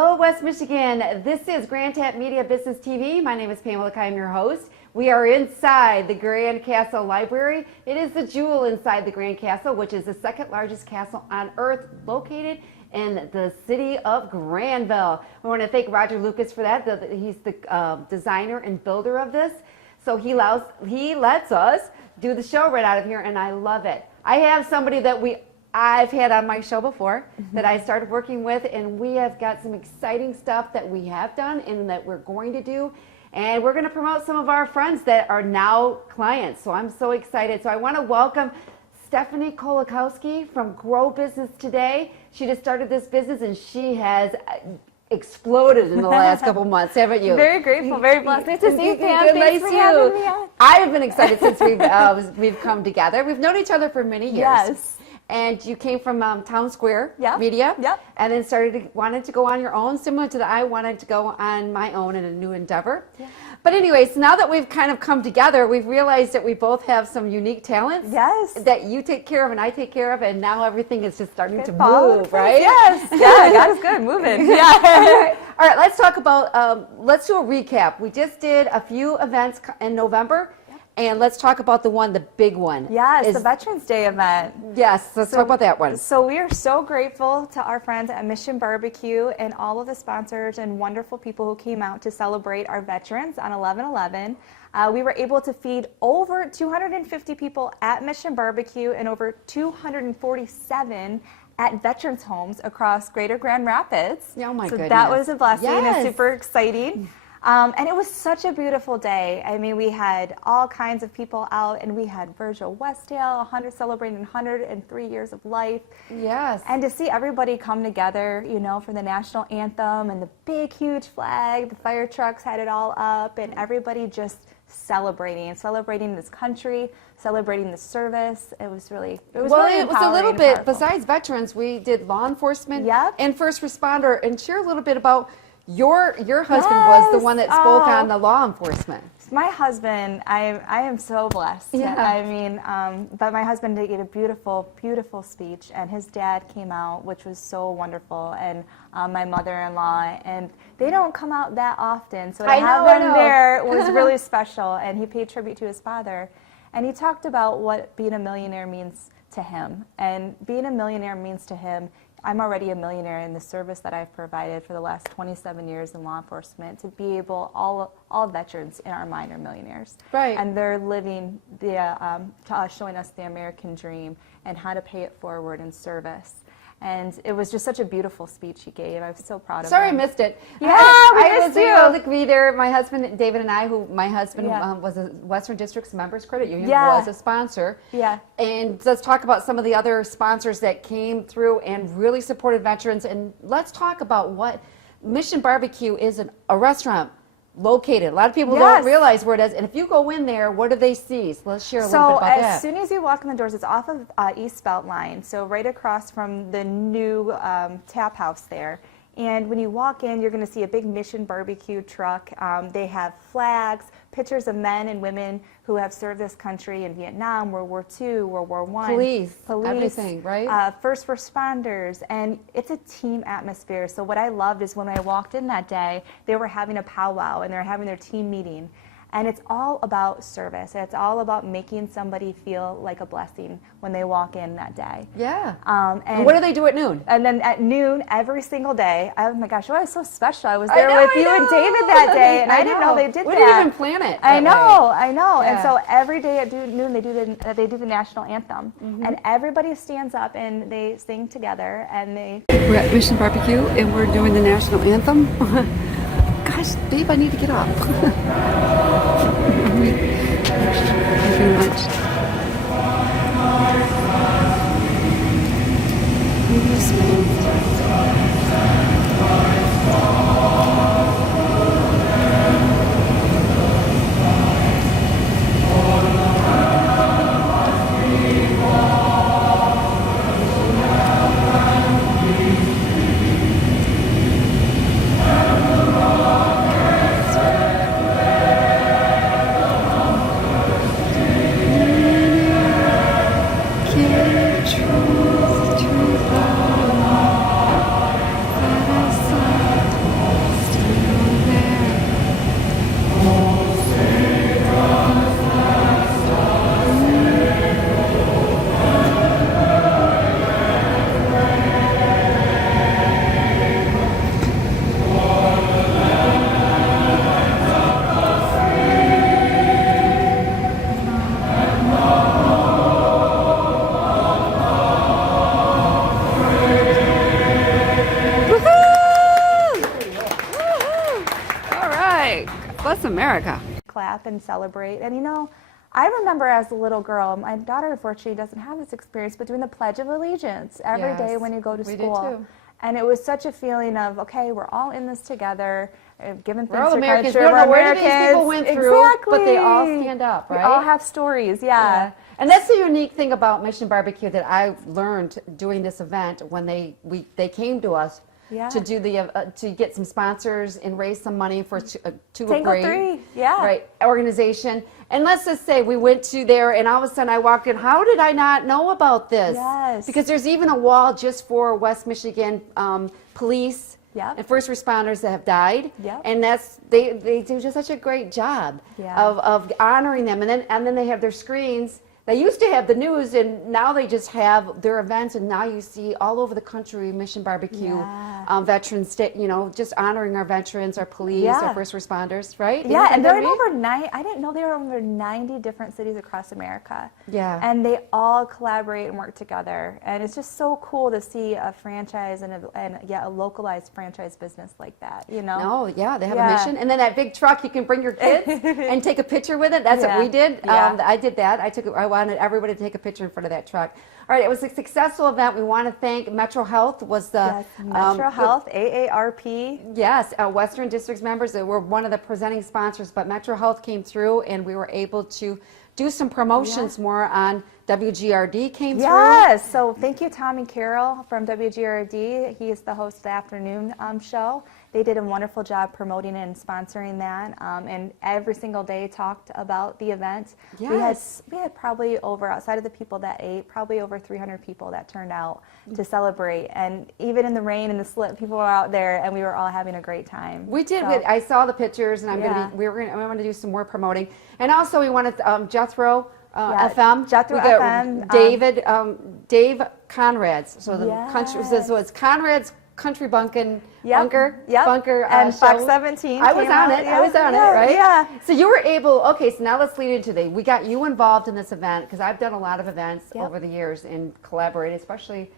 Hello, West Michigan. This is Grand Tap Media Business TV. My name is Pamela Keim, your host. We are inside the Grand Castle Library. It is the jewel inside the Grand Castle, which is the second largest castle on earth, located in the city of Granville. I want to thank Roger Lucas for that. He's the designer and builder of this. So he lets us do the show right out of here, and I love it. I have somebody that I've had on my show before that I started working with, and we have got some exciting stuff that we have done and that we're going to do. And we're going to promote some of our friends that are now clients. So I'm so excited. So I want to welcome Stephanie Kolakowski from Grow Business Today. She just started this business and she has exploded in the last couple months, haven't you? Very grateful, very blessed. Nice to see you, Pam. Thanks for having me on. I have been excited since we've come together. We've known each other for many years. Yes. And you came from Town Square Media, Yep. and then wanted to go on your own, similar to I wanted to go on my own in a new endeavor. Yeah. But anyways, now that we've kind of come together, we've realized that we both have some unique talents. Yes. That you take care of and I take care of, and now everything is just starting to move, right? Yes. Yeah, God is good. Moving. Yeah. All right, let's talk about, let's do a recap. We just did a few events in November. And let's talk about the big one. Yes, the Veterans Day event. Yes, let's talk about that one. So we are so grateful to our friends at Mission BBQ and all of the sponsors and wonderful people who came out to celebrate our veterans on 11/11. We were able to feed over 250 people at Mission BBQ and over 247 at veterans homes across Greater Grand Rapids. Oh my goodness. So that was a blessing and Yes. super exciting. And it was such a beautiful day. I mean, we had all kinds of people out, and we had Virgil Westdale, celebrating 103 years of life. Yes. And to see everybody come together, you know, for the national anthem and the big, huge flag, the fire trucks had it all up, and everybody just celebrating this country, celebrating the service. It was really, it was really it was a little empowering and bit, powerful. besides veterans, we did law enforcement Yep. and first responder, and share a little bit about your husband was the one that spoke on the law enforcement. My husband, I am so blessed. Yeah. I mean, but my husband gave a beautiful, beautiful speech, and his dad came out, which was so wonderful, and my mother-in-law, and they don't come out that often, so to have them there was really special, and he paid tribute to his father, and he talked about what being a millionaire means to him, and being a millionaire means to him, I'm already a millionaire in the service that I've provided for the last 27 years in law enforcement, to be able, all veterans in our mind are millionaires. Right. And they're living, showing us the American dream and how to pay it forward in service. And it was just such a beautiful speech he gave. I was so proud of him. Sorry I missed it. Yeah, I we was missed able to be there. My husband, David, and I, my husband was a Western District's Members Credit Union, was a sponsor. Yeah. And let's talk about some of the other sponsors that came through and really supported veterans. And let's talk about what Mission BBQ is, a restaurant located. A lot of people don't realize where it is. And if you go in there, what do they see? So let's share a little bit about that. So as soon as you walk in the doors, it's off of East Beltline, so right across from the new tap house there. And when you walk in, you're going to see a big Mission BBQ truck. They have flags, pictures of men and women who have served this country in Vietnam, World War II, World War I. Police, everything, right? First responders, and it's a team atmosphere. So what I loved is when I walked in that day, they were having a powwow and they're having their team meeting. And it's all about service. It's all about making somebody feel like a blessing when they walk in that day. Yeah. And what do they do at noon? And then at noon every single day. Oh my gosh, it was so special. I was there with you and David that day, and I didn't know they did that. We didn't even plan it. I know. Yeah. And so every day at noon they do the national anthem, and everybody stands up and they sing together, and they. We're at Mission BBQ and we're doing the national anthem. Gosh, babe, I need to get up. Thank you very much. America. Clap and celebrate. And you know, I remember as a little girl, my daughter unfortunately doesn't have this experience, but doing the Pledge of Allegiance every day when you go to school. We did too. And it was such a feeling of, okay, we're all in this together, giving thanks We're all for Americans. country. We don't know where Americans. these people went through, exactly. but they all stand up, right? We all have stories, yeah. And that's the unique thing about Mission Barbecue that I learned doing this event when they came to us to do the to get some sponsors and raise some money for to a great organization. And let's just say we went to there, and all of a sudden I walked in. How did I not know about this? Yes. Because there's even a wall just for West Michigan police and first responders that have died. And that's they do just such a great job of honoring them. And then they have their screens. They used to have the news, and now they just have their events, and now you see all over the country Mission Barbecue veterans, just honoring our veterans, our police, our first responders, right? And they're in over I didn't know they were in over 90 different cities across America. And they all collaborate and work together, and it's just so cool to see a franchise and a localized franchise business like that, you know? They have a mission, and then that big truck, you can bring your kids and take a picture with it. That's what we did. I did that. I wanted everybody to take a picture in front of that truck. All right, it was a successful event. We want to thank Metro Health was the Metro Health, AARP. Yes, Western District's members. They were one of the presenting sponsors, but Metro Health came through, and we were able to do some promotions more on WGRD came through. Yes, so thank you, Tommy Carroll from WGRD. He is the host of the afternoon show. They did a wonderful job promoting and sponsoring that, and every single day talked about the event. We had probably outside of the people that ate, probably over 300 people that turned out to celebrate. And even in the rain and the slip, people were out there, and we were all having a great time. We did. So, I saw the pictures, and we want to do some more promoting. And also, we wanted Jethro. FM. Jethro FM. Dave Conrad's. So the country. So it's Conrad's Country Bunker. Bunker. And show. Fox 17. I was on it. I was on it. Right. Yeah. So you were able. Okay. So now let's lead into we got you involved in this event because I've done a lot of events over the years and collaborated. Especially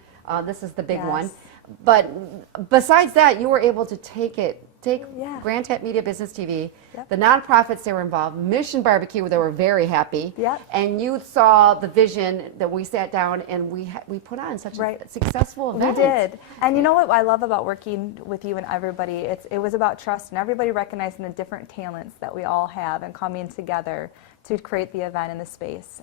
this is the big one. But besides that, you were able to take Grand Tap Media Business TV, the nonprofits that were involved, Mission Barbecue, they were very happy, and you saw the vision that we sat down and we put on such a successful event. We did. And you know what I love about working with you and everybody, it was about trust and everybody recognizing the different talents that we all have and coming together to create the event in the space.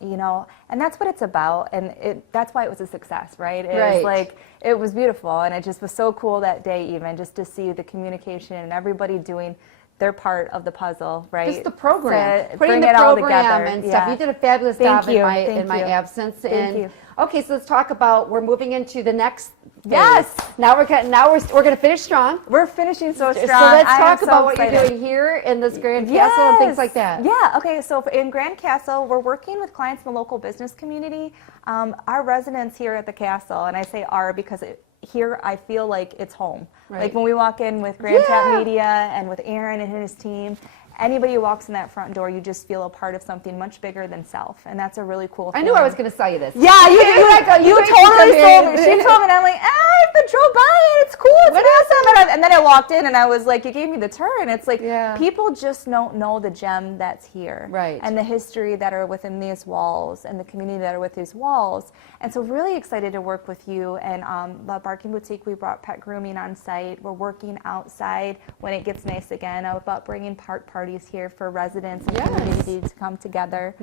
You know, and that's what it's about, and that's why it was a success, right? Was like, it was beautiful, and it just was so cool that day even, just to see the communication and everybody doing their part of the puzzle, right? Just the program, putting the program and stuff. You did a fabulous job in my absence. Thank you. Okay, so let's talk about, we're moving into the next phase. Now we're going to finish strong. We're finishing so strong. So let's talk about what you're doing here in this Grand Castle and things like that. Yeah, okay, so in Grand Castle, we're working with clients in the local business community. Our residents here at the castle, and I say our because here I feel like it's home. Like when we walk in with Grand Tap Media and with Aaron and his team, anybody who walks in that front door, you just feel a part of something much bigger than self, and that's a really cool thing. I knew I was going to sell you this. Yeah, you totally sold me. She told me, and I'm like, I drove by it. It's cool. It's awesome. And then I walked in, and I was like, you gave me the turn. It's like people just don't know the gem that's here, and the history that are within these walls, and the community that are with these walls. And so, really excited to work with you. And the Barking Boutique, we brought pet grooming on site. We're working outside when it gets nice again about bringing park parties here for residents and community to come together.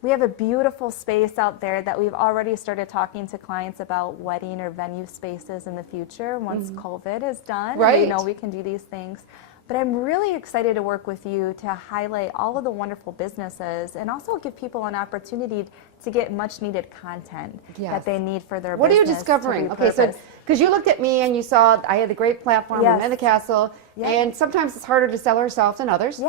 We have a beautiful space out there that we've already started talking to clients about wedding or venue spaces in the future once COVID is done. You know, we can do these things. But I'm really excited to work with you to highlight all of the wonderful businesses and also give people an opportunity to get much needed content that they need for their business. What are you discovering? Okay, so because you looked at me and you saw I had a great platform in the castle, and sometimes it's harder to sell ourselves than others.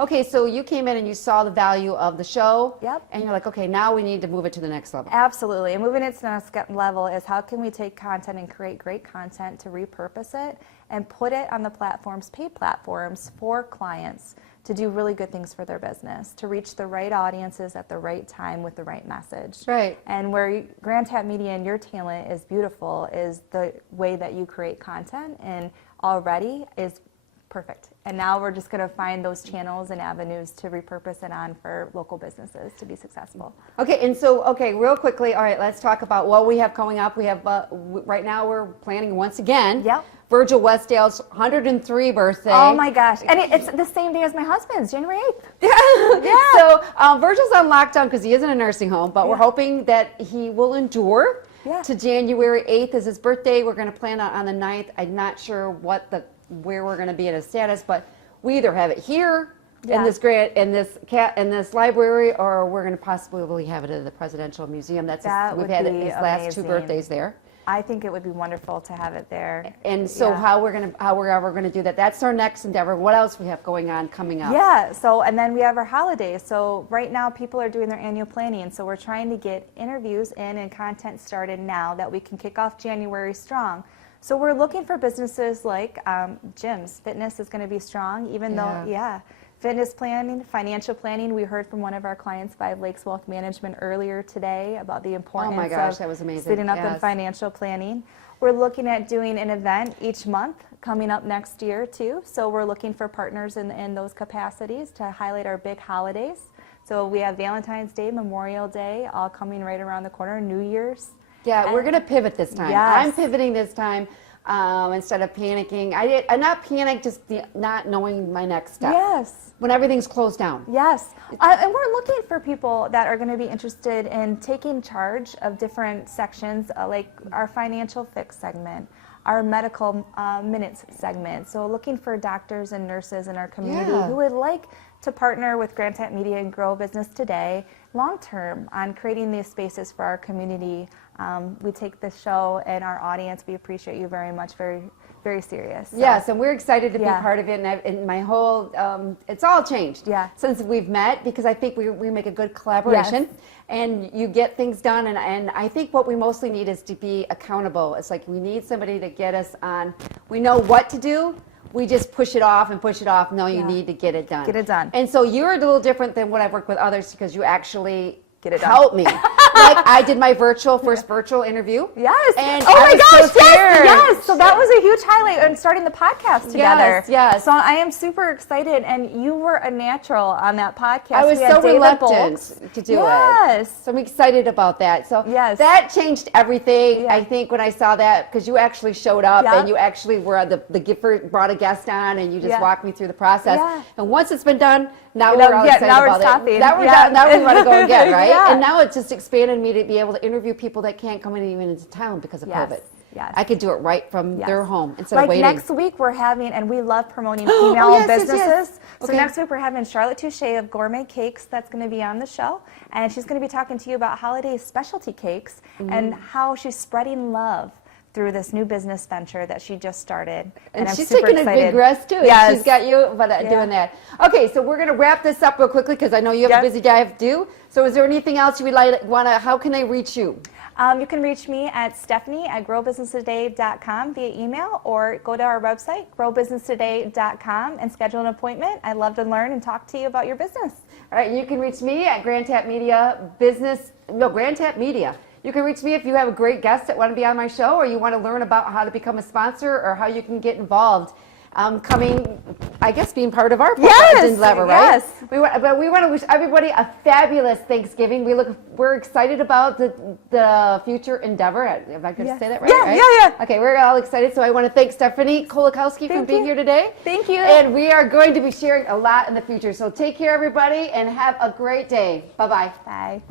Okay, so you came in and you saw the value of the show, and you're like, okay, now we need to move it to the next level. Absolutely, and moving it to the next level is how can we take content and create great content to repurpose it and put it on the platforms, paid platforms for clients to do really good things for their business, to reach the right audiences at the right time with the right message. And where Grand Tap Media and your talent is beautiful is the way that you create content and already is perfect. And now we're just going to find those channels and avenues to repurpose it on for local businesses to be successful. Okay, and so, real quickly, all right, let's talk about what we have coming up. We have, right now we're planning once again, Yep. Virgil Westdale's 103 birthday. Oh my gosh. And it's the same day as my husband's, January 8th. Yeah. So Virgil's on lockdown because he is in a nursing home, but we're hoping that he will endure to January 8th is his birthday. We're going to plan on the 9th. I'm not sure where we're going to be at his status, but we either have it here in this library, or we're going to possibly have it at the Presidential Museum. We've had his last 2 birthdays there. I think it would be wonderful to have it there. And so how we're ever going to do that? That's our next endeavor. What else we have going on coming up? Yeah. So and then we have our holidays. So right now people are doing their annual planning. So we're trying to get interviews in and content started now that we can kick off January strong. So we're looking for businesses like gyms. Fitness is going to be strong, even though fitness planning, financial planning. We heard from one of our clients, 5 Lakes Wealth Management, earlier today about the importance that was amazing. sitting up in financial planning. We're looking at doing an event each month coming up next year too. So we're looking for partners in those capacities to highlight our big holidays. So we have Valentine's Day, Memorial Day, all coming right around the corner, New Year's. Yeah, we're going to pivot this time. Yes. I'm pivoting this time. Instead of panicking, I'm not panicked, just not knowing my next step. Yes. When everything's closed down. Yes. And we're looking for people that are going to be interested in taking charge of different sections, like our financial fix segment, our medical minutes segment. So looking for doctors and nurses in our community who would like to partner with Grand Tap Media and grow business today, long term, on creating these spaces for our community. We take this show and our audience, we appreciate you very much, very, very serious. So. Yes, and we're excited to be part of it, and my whole, it's all changed since we've met, because I think we make a good collaboration, and you get things done, and I think what we mostly need is to be accountable. It's like we need somebody to get us on, we know what to do, we just push it off and push it off. No, you need to get it done. Get it done. And so you're a little different than what I've worked with others, because you actually help me. Like I did my first virtual interview. Yes. And oh my gosh, so yes. So that was a huge highlight in starting the podcast together. Yes. So I am super excited, and you were a natural on that podcast. I was so reluctant to do it. Yes. So I'm excited about that. So that changed everything. I think when I saw that, because you actually showed up and you actually were the giver, brought a guest on, and you just walked me through the process. And once it's been done, now we're all excited about it. Now we're done. Now we want to go again, right? And now it just expanded me to be able to interview people that can't come in even into town because of COVID. Yes. I could do it right from their home instead of waiting. Next week we're having, and we love promoting female businesses. So next week we're having Charlotte Touche of Gourmet Cakes that's going to be on the show, and she's going to be talking to you about holiday specialty cakes and how she's spreading love through this new business venture that she just started. And I'm she's super taking excited. a big rest too. Yes. She's got you doing that. Okay, so we're going to wrap this up real quickly because I know you have a busy day to do. So is there anything else you would how can they reach you? You can reach me at Stephanie@growbusinesstoday.com via email, or go to our website, growbusinesstoday.com, and schedule an appointment. I'd love to learn and talk to you about your business. All right, you can reach me at Grand Tap Media Grand Tap Media. You can reach me if you have a great guest that want to be on my show, or you want to learn about how to become a sponsor or how you can get involved. Being part of our endeavor, right? Yes. We want to wish everybody a fabulous Thanksgiving. We're excited about the future endeavor. Am I going to say that right? Yeah. Okay, we're all excited. So I want to thank Stephanie Kolakowski for being here today. Thank you. And we are going to be sharing a lot in the future. So take care, everybody, and have a great day. Bye-bye. Bye.